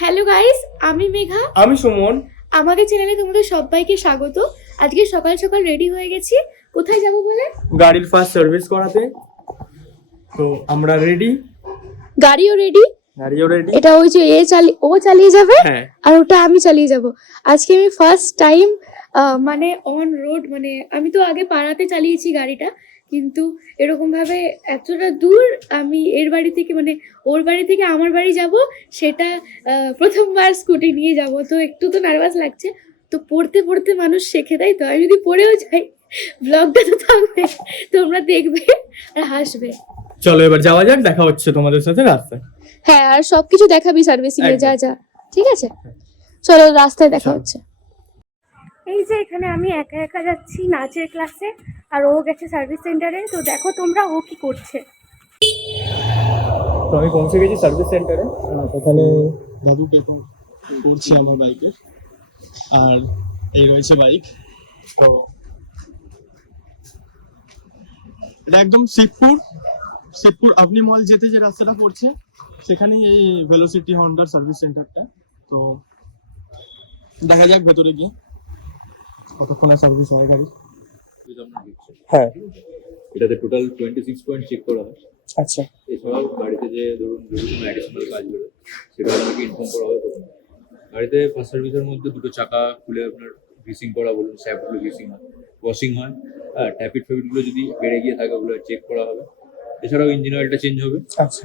Hello guys, আমি মেঘা। আমি সুমন। আমাদের চ্যানেলে তোমাদের সবাইকে স্বাগত। আজকে সকাল সকাল রেডি হয়ে গেছি। কোথায় যাব বলে? গাড়ির ফার্স্ট সার্ভিস করাতে। তো আমরা রেডি। গাড়িও রেডি। এটা ওই যে ও চালিয়ে যাবে, হ্যাঁ। আর ওটা আমি চালিয়ে যাব। আজকে আমি ফার্স্ট টাইম মানে অন রোড, মানে আমি তো আগে পাড়াতে চালিয়েছি গাড়িটা, কিন্তু এরকম ভাবে এতটা দূর আমি এর বাড়ি থেকে মানে ওর বাড়ি থেকে আমার বাড়ি যাব, সেটা প্রথমবার স্কুটি নিয়ে যাব। তো একটু তো নার্ভাস লাগছে। তো পড়তে পড়তে মানুষ শেখে, তাই তো? আমি যদি পড়েও যাই, ব্লগটা তো থাকবে, তোমরা দেখবে আর হাসবে। চলো এবার যাওয়া যাক, দেখা হচ্ছে তোমাদের সাথে রাস্তায়। হ্যাঁ, আর সবকিছু দেখাবি সার্ভিসিং এ, যা যা। ঠিক আছে, চলো রাস্তায় দেখা হচ্ছে। এই যে এখানে আমি একা একা যাচ্ছি নাচের ক্লাসে, আর ও গেছে সার্ভিস সেন্টারে। তো দেখো তোমরা ও কি করছে। তো আমি পৌঁছে গেছি সার্ভিস সেন্টারে। ওখানে দাদু পেপার করছে আমার বাইকের, আর এই রয়েছে বাইক। তো এটা একদম শিবপুর আপনি মল যেতে যে রাস্তাটা পড়ছে, সেখানেই এই ভেলোসিটি হন্ডার সার্ভিস সেন্টারটা। তো দেখা যাক ভেতরে গিয়ে কতক্ষণে সার্ভিস হয় গাড়ি। হ্যাঁ, এটাতে টোটাল 26 পয়েন্ট চেক করা হয়। আচ্ছা। এছাড়াও গাড়িতে যে ধরুন যদি কোনো অ্যাডিশনাল কাজ বেরোয় সেটা আপনাকে ইনফর্ম করা হবে প্রথমে। গাড়িতে ফার্স্ট সার্ভিসের মধ্যে দুটো চাকা খুলে আপনার গ্রিসিং করা বলুন, স্যাপগুলো গ্রিসিং হয়, ওয়াশিং হয়, হ্যাঁ, ট্যাপিট ফ্যাপিটগুলো যদি বেড়ে গিয়ে থাকে ওগুলো চেক করা হবে। এছাড়াও ইঞ্জিন অয়েলটা চেঞ্জ হবে। আচ্ছা।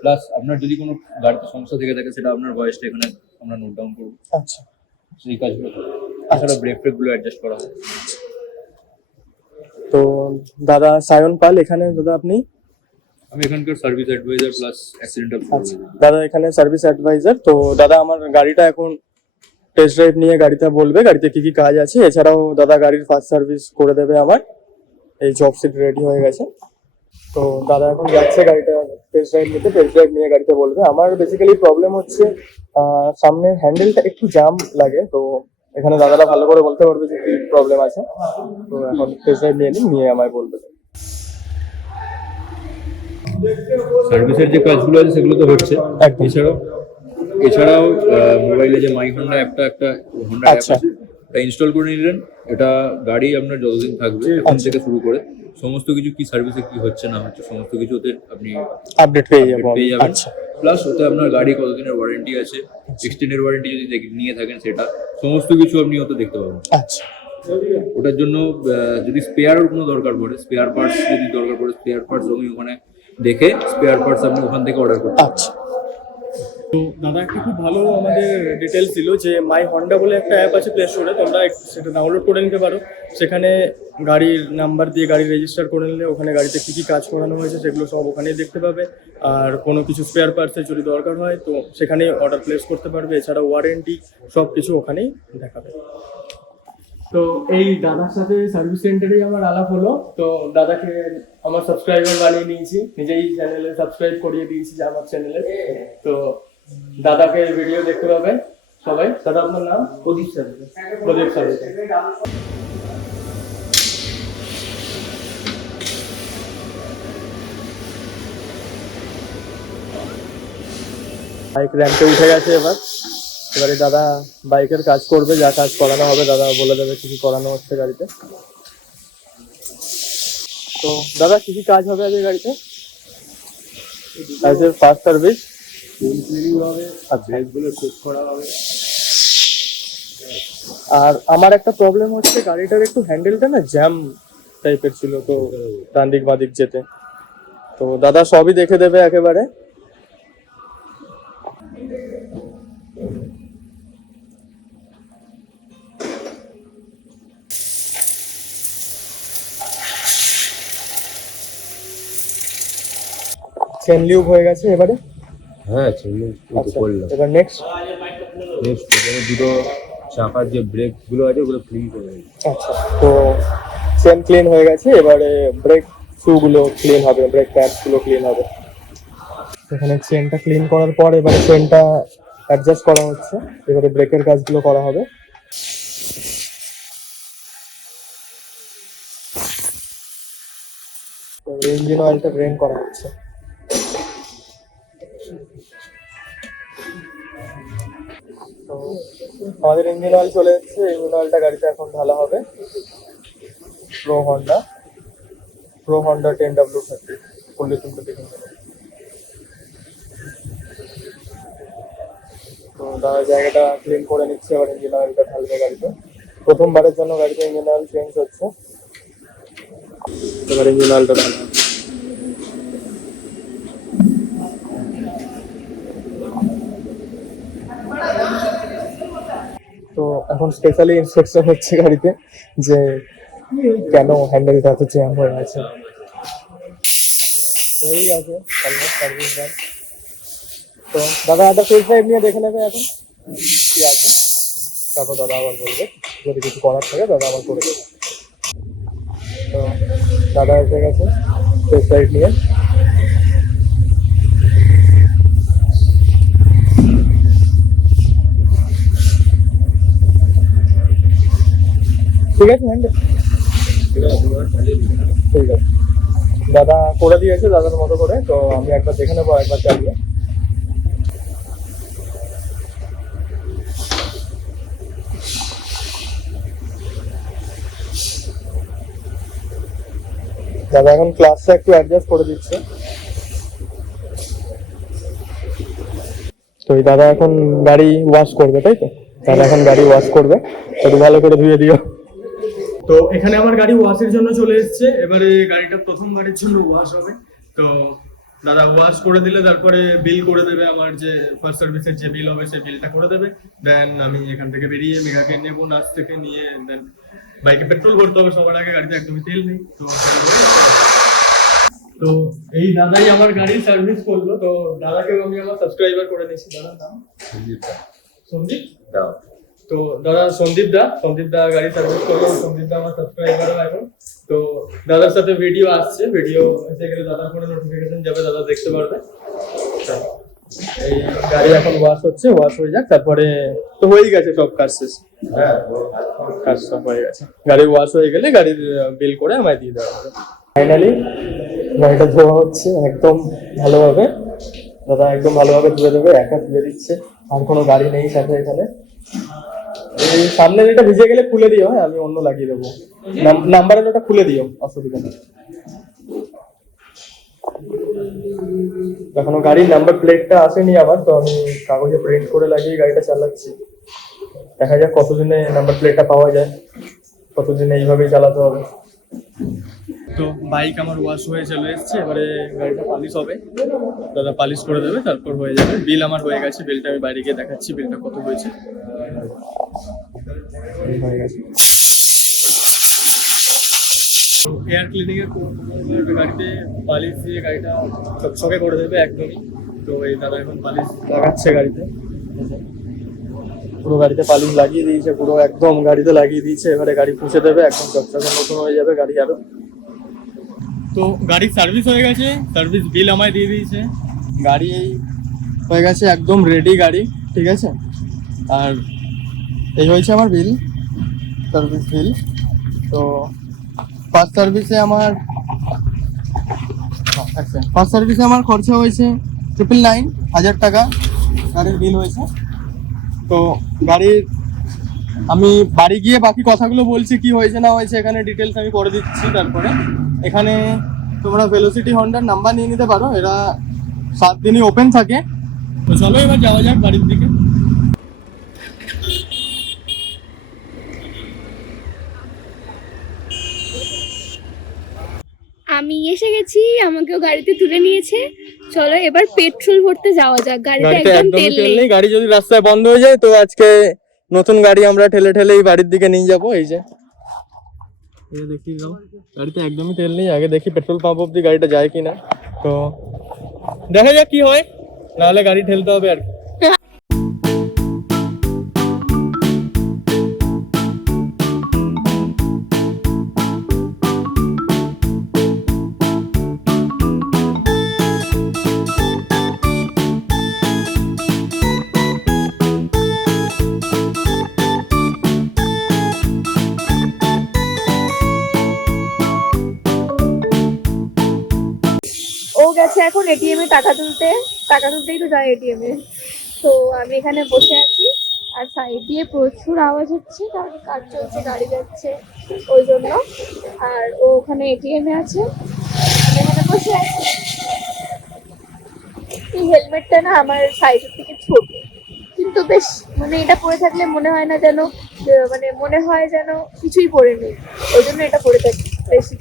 প্লাস আপনার যদি কোনো গাড়িতে সমস্যা থেকে থাকে সেটা আপনার ভয়েসটা এখানে আমরা নোট ডাউন করবো, আচ্ছা। সেই কাজগুলো হবে। এছাড়াও ব্রেক ফ্রেকগুলো অ্যাডজাস্ট করা হবে। তো দাদা সায়ন পাল, এখানে দাদা আপনি? আমি এখানকার service advisor plus accidental supervisor. দাদা এখানে সার্ভিস অ্যাডভাইজার। তো দাদা আমার গাড়িটা এখন টেস্ট ড্রাইভ নিয়ে গাড়িটা বলবে গাড়িতে কি কি কাজ আছে। এছাড়াও দাদা গাড়ির ফার্স্ট সার্ভিস করে দেবে আমার। এই জব সিট রেডি হয়ে গেছে। তো দাদা এখন যাচ্ছে গাড়িটা টেস্ট ড্রাইভ নিতে। টেস্ট ড্রাইভ নিয়ে গাড়িতে বলবে। আমার বেসিক্যালি প্রবলেম হচ্ছে সামনের হ্যান্ডেলটা একটু জাম লাগে। তো এখানে দাদারা ভালো করে বলতে পারবে যে কি প্রবলেম আছে। তো এখন টেস্ট ড্রাইভ নিয়ে আমায় বলবে। সার্ভিসের যে কাজগুলো আছে সেগুলো তো হচ্ছে। একদম। এছাড়াও মোবাইলে যে মাই হন্ডা অ্যাপটা, একটা হন্ডা অ্যাপ আচ্ছা। আছে, এটা ইনস্টল করে নিলেন। এটা গাড়ি আপনার যতদিন থাকবে এখন থেকে শুরু করে সমস্ত কিছু কি সার্ভিসে কি হচ্ছে না হচ্ছে সমস্ত কিছু ওতে আপনি আপডেট পেয়ে পেয়ে যাবেন। যাবেন। আচ্ছা। প্লাস ওতে আপনার গাড়ি কতদিনের ওয়ারেন্টি আছে, এক্সটেন্ডেড ওয়ারেন্টি যদি নিয়ে থাকেন সেটা সমস্ত কিছু আপনি ওতে দেখতে পাবেন। আচ্ছা। ওটার জন্য যদি স্পেয়ারের কোনো দরকার পড়ে, স্পেয়ার পার্টস যদি দরকার পড়ে, স্পেয়ার পার্টস আমি ওখানে দেখে স্পেয়ার পার্টস আপনি ওখান থেকে অর্ডার করতে। আচ্ছা। তো দাদা একটা খুব ভালো আমাদের ডিটেলস ছিল যে মাই হন্ডা বলে একটা অ্যাপ আছে প্লে স্টোরে, তোমরা সেটা ডাউনলোড করে নিতে পারো। সেখানে গাড়ির নাম্বার দিয়ে গাড়ি রেজিস্টার করে নিলে ওখানে গাড়িতে কী কী কাজ করানো হয়েছে সেগুলো সব ওখানেই দেখতে পাবে। আর কোনো কিছু স্পেয়ার পার্টসের যদি দরকার হয় তো সেখানেই অর্ডার প্লেস করতে পারবে। এছাড়া ওয়ারেন্টি সব কিছু ওখানেই দেখাবে। তো এই দাদার সাথে সার্ভিস সেন্টারেই আমার আলাপ হলো। তো দাদাকে আমার সাবস্ক্রাইবার বানিয়ে নিয়েছি, নিজেই চ্যানেলে সাবস্ক্রাইব করিয়ে দিয়েছি যে আমার চ্যানেলে। তো দাদাকে ভিডিও দেখতে পাবেন সবাই। দাদা আপনার নাম? প্রদীপ স্যার। প্রদীপ স্যার। বাইক র্যাম্পে উঠে গেছে এবারে দাদা বাইকের কাজ করবে, যা কাজ করানো হবে দাদা বলে দেবে কি কি করানো হচ্ছে গাড়িতে। তো দাদা কি কি কাজ হবে আজকে গাড়িতে? আজকে ফার্স্ট সার্ভিস ক্লিনিং হবে, আর ব্রেকগুলো চেক করা হবে। আর আমার একটা প্রবলেম হচ্ছে গাড়িটার একটু হ্যান্ডেলটা না জ্যাম টাইপের ছিল, তো ডান দিক বাঁ দিক যেতে। তো দাদা সবই দেখে দেবে একেবারে। চেন লিউব হয়ে গেছে এবারে। হ্যাঁ, করলাম। এবার নেক্সট দুটো চাকার যে ব্রেক গুলো আছে ওগুলো ক্লিন করে দিই। আচ্ছা। তো চেন ক্লিন হয়ে গেছে, এবারে ব্রেক শু গুলো ক্লিন হবে, ব্রেক প্যাডস গুলো ক্লিন হবে। এখানে চেনটা ক্লিন করার পর এবারে চেনটা অ্যাডজাস্ট করা হচ্ছে, এবারে ব্রেকের কাজগুলো করা হবে। ইঞ্জিন অয়েলটা ড্রেন করা হচ্ছে। তো আমাদের ইঞ্জিন অয়েল চলে এসেছে, ইঞ্জিন অয়েলটা গাড়িতে এখন ঢালা হবে। Pro Honda 10W30 fully synthetic engine. তো দাদা জায়গাটা ক্লিন করে নিচ্ছে, এবার ইঞ্জিন অয়েলটা ঢালবে গাড়িতে। প্রথমবারের জন্য গাড়িতে ইঞ্জিন অয়েল চেঞ্জ হচ্ছে, এবার ইঞ্জিন অয়েলটা ঢালা হবে। তো এখন স্পেশালি ইন্সপেকশন হচ্ছে গাড়িতে যে কেন হ্যান্ডেলটা এত জ্যাম হয়ে আছে। হয়েই আছে সার্ভিস ডান। তো দাদা একটা টেস্ট ড্রাইভ নিয়ে দেখে নেবে এখন কি আছে, তারপর দাদা আবার বলবে যদি কিছু করার থাকে দাদা আবার করে দেবে। তো দাদা এসে গেছে টেস্ট ড্রাইভ নিয়ে। ঠিক আছে হ্যান্ডেল ঠিক আছে, দাদা করে দিয়েছে দাদার মতো করে। তো আমি একবার দেখে নেবো একবার চালিয়ে। দাদা এখন ক্লাসটা একটু অ্যাডজাস্ট করে দিচ্ছে। তো এই দাদা এখন গাড়ি ওয়াশ করবে, তাই তো? দাদা এখন গাড়ি ওয়াশ করবে, একটু ভালো করে ধুয়ে দিও। তো এখানে আমার গাড়ি ওয়াশের জন্য চলে এসেছে, এবারে গাড়িটা প্রথমবারের জন্য ওয়াশ হবে। তো দাদা ওয়াশ করে দিলে তারপরে বিল করে দেবে, আমার যে ফার্স্ট সার্ভিসের যে বিল হবে সেই বিলটা করে দেবে। দেন আমি এখান থেকে বেরিয়ে মেঘাকে নেবো, নাচ থেকে নিয়ে দেন বাইকে পেট্রোল ভরতে হবে সবার আগে, গাড়িতে একদমই তেল নেই। তো এই দাদাই আমার গাড়ির সার্ভিস করলো। তো দাদাকেও আমি আমার সাবস্ক্রাইবার করে নিয়েছি। দাদার নাম সন্দীপ দা। তো দাদা সন্দীপ দা গাড়ি সার্ভিস করলো, সন্দীপ দা আমার সাবস্ক্রাইবার এখন। তো দাদার সাথে ভিডিও আসছে, ভিডিও এসে গেলে দাদার ফোনে নোটিফিকেশন যাবে, দাদা দেখতে পারবে। এই গাড়ি এখন ওয়াশ হচ্ছে, ওয়াশ হয়ে যাক তারপরে তো হয়েই গেছে সব কাজ শেষ। হ্যাঁ কাজ সব হয়ে গেছে, গাড়ি ওয়াশ হয়ে গেলে গাড়ির বিল করে আমায় দিয়ে দেওয়া হবে। ফাইনালি গাড়িটা ধোয়া হচ্ছে একদম ভালোভাবে, দাদা একদম ভালোভাবে ধুয়ে দেবে, একা ধুয়ে দিচ্ছে, আর কোনো গাড়ি নেই সাথে এখানে। এই সামনে যেটা ভিজে গেলে খুলে দিও, হ্যাঁ আমি অন্য লাগিয়ে দেবো, নাম্বারের ওটা খুলে দিও, অসুবিধা নেই। এখনো গাড়ির নাম্বার প্লেটটা আসেনি আমার, তো আমি কাগজে প্রিন্ট করে লাগিয়ে গাড়িটা চালাচ্ছি। দেখা যাক কতদিনে নাম্বার প্লেটটা পাওয়া যায়, কতদিনে এইভাবেই চালাতে হবে। তো বাইক আমার ওয়াশ হয়ে চলে এসছে, এবারে গাড়িটা পালিশ হবে, দাদা পালিশ করে দেবে তারপর হয়ে যাবে। বিল আমার হয়ে গেছে, বিলটা আমি বাইরে গিয়ে দেখাচ্ছি বিলটা কত হয়েছে। হয়ে গেছে। এয়ার ক্লিনিং এর গাড়িতে পালিশ দিয়ে গাড়িটা চকচকে করে দেবে একদমই। তো এই দাদা এখন পালিশ লাগাচ্ছে গাড়িতে, পুরো গাড়িতে পালিশ লাগিয়ে দিয়েছে, পুরো একদম গাড়িতে লাগিয়ে দিয়েছে। এবারে গাড়ি পুষে দেবে, একদম চকচকে নতুন হয়ে যাবে গাড়ি আরো। তো গাড়ির সার্ভিস হয়ে গেছে, সার্ভিস বিল আমায় দিয়ে দিয়েছে, গাড়ি এই হয়ে গেছে একদম রেডি গাড়ি, ঠিক আছে। আর এই হয়েছে আমার বিল, সার্ভিস বিল। তো ফার্স্ট সার্ভিসে আমার খরচা হয়েছে 999,000 টাকা গাড়ির বিল হয়েছে। তো গাড়ির আমি বাড়ি গিয়ে বাকি কথাগুলো বলছি, কি হয়েছে না হয়েছে এখানে ডিটেলস আমি করে দিচ্ছি। তারপরে এখানে তোমরা ভেলোসিটি হন্ডার নাম্বার নিয়ে নিতে পারো, এরা 7 দিনই ওপেন থাকে। তো চলো এবার যাওয়া যাক বাড়ির দিকে। আমি এসে গেছি, আমাকেও গাড়িতে তুলে নিয়েছে। চলো এবার পেট্রোল ভরতে যাওয়া যাক, গাড়িতে একদম তেল নেই। গাড়ি যদি রাস্তায় বন্ধ হয়ে যায় তো আজকে নতুন গাড়ি আমরা ঠেলে ঠেলে এই বাড়ির দিকে নিয়ে যাবো। এই যে দেখি গাড়িতে একদমই তেল নেই, আগে দেখি পেট্রোল পাম্প অব্দি গাড়িটা যায় কিনা। তো দেখা যাক কি হয়, নাহলে গাড়ি ঠেলতে হবে আর কি। ও গেছে এখন এটিএম এ টাকা তুলতেই তো যায় এটিএম এ। তো আমি এখানে বসে আছি, আর সাইড দিয়ে প্রচুর আওয়াজ হচ্ছে, কারণ কাজ চলছে, গাড়ি যাচ্ছে ওই জন্য। আর ও ওখানে এটিএম এ আছে, আমি এখানে বসে আছি। এই হেলমেটটা না আমার সাইডের থেকে ছোট, কিন্তু বেশ মানে এটা পরে থাকলে মনে হয় না যেন মানে মনে হয় যেন কিছুই পরে নেই, ওই জন্য এটা পরে থাকি বেশি।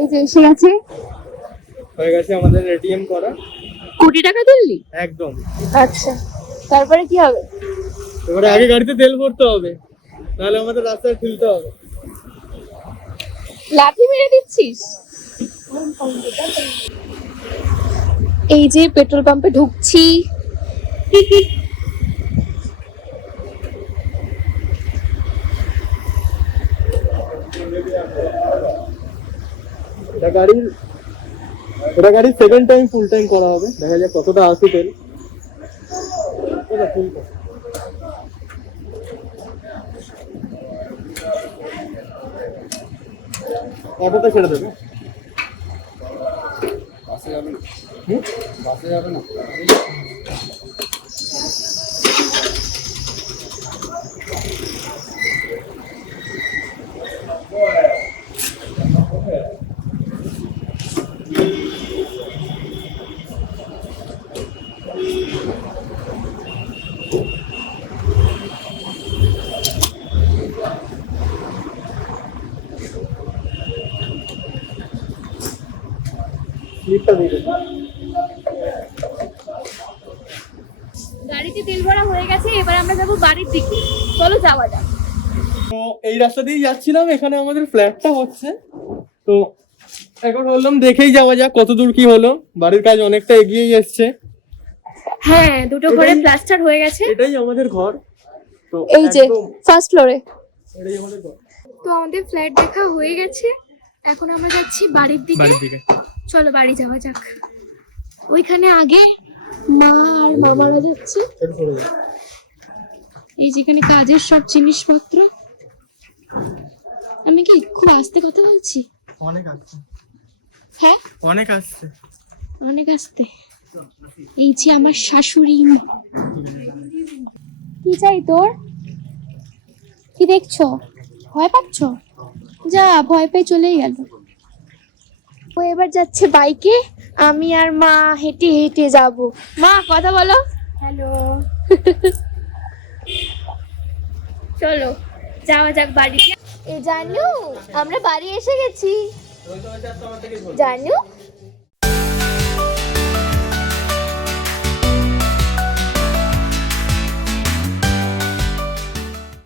এই যে এসে গেছে, হয়ে গেছে আমাদের এটিএম করা কোটি টাকা তুললি? একদম। আচ্ছা, তারপরে কি হবে? এবারে আগে গাড়িতে তেল ভরতে হবে, নাহলে আমাদের রাস্তায় তুলতে হবে। লাঠি মেরে দিচ্ছিস? এই যে পেট্রোল পাম্পে ঢুকছি, এটা গাড়ির সেকেন্ড টাইম ফুল টাইম করা হবে, দেখা যাক কতটা আসে তেল। অটোতে ছেড়ে দেবে, বাসে যাবে না, বাসে যাবে না। গাড়িতে তেল ভরা হয়ে গেছে, এবার আমরা যাবো বাড়ির দিকে, চলো যাওয়া যাক। তো এই রাস্তা দিয়েই যাচ্ছিলাম, এখানে আমাদের ফ্ল্যাটটা হচ্ছে, তো এখন বললাম দেখেই যাওয়া যাক কত দূর কি হলো। বাড়ির কাজ অনেকটা এগিয়েই এসছে। হ্যাঁ, দুটো ঘরে এটাই- প্লাস্টার হয়ে গেছে। এটাই আমাদের ঘর। তো এই যে একদম ফার্স্ট ফ্লোরে। এটাই আমাদের ঘর। তো আমাদের ফ্ল্যাট দেখা হয়ে গেছে, এখন আমরা যাচ্ছি বাড়ির দিকে। বাড়ির দিকে চলো বাড়ি যাওয়া যাক। ওইখানে আগে মা আর মামারা যাচ্ছে, একটু সরে যাও। এই যেখানে কাজের সব জিনিসপত্র। আমি কি খুব আস্তে কথা বলছি? অনেক আসছে, হ্যাঁ অনেক আসছে। অনেক আস্তে। এই যে আমার শাশুড়ি মা। কি চাই তোর? কি দেখছো? ভয় পাচ্ছ? যা, ভয় পেয়ে চলেই গেল। ও এবার যাচ্ছে বাইকে, আমি আর মা হেঁটে হেঁটে যাব। মা কথা বলো। হ্যালো। চলো যাওয়া যাক বাড়িতে। এ জানু, আমরা বাড়ি এসে গেছি। জানু,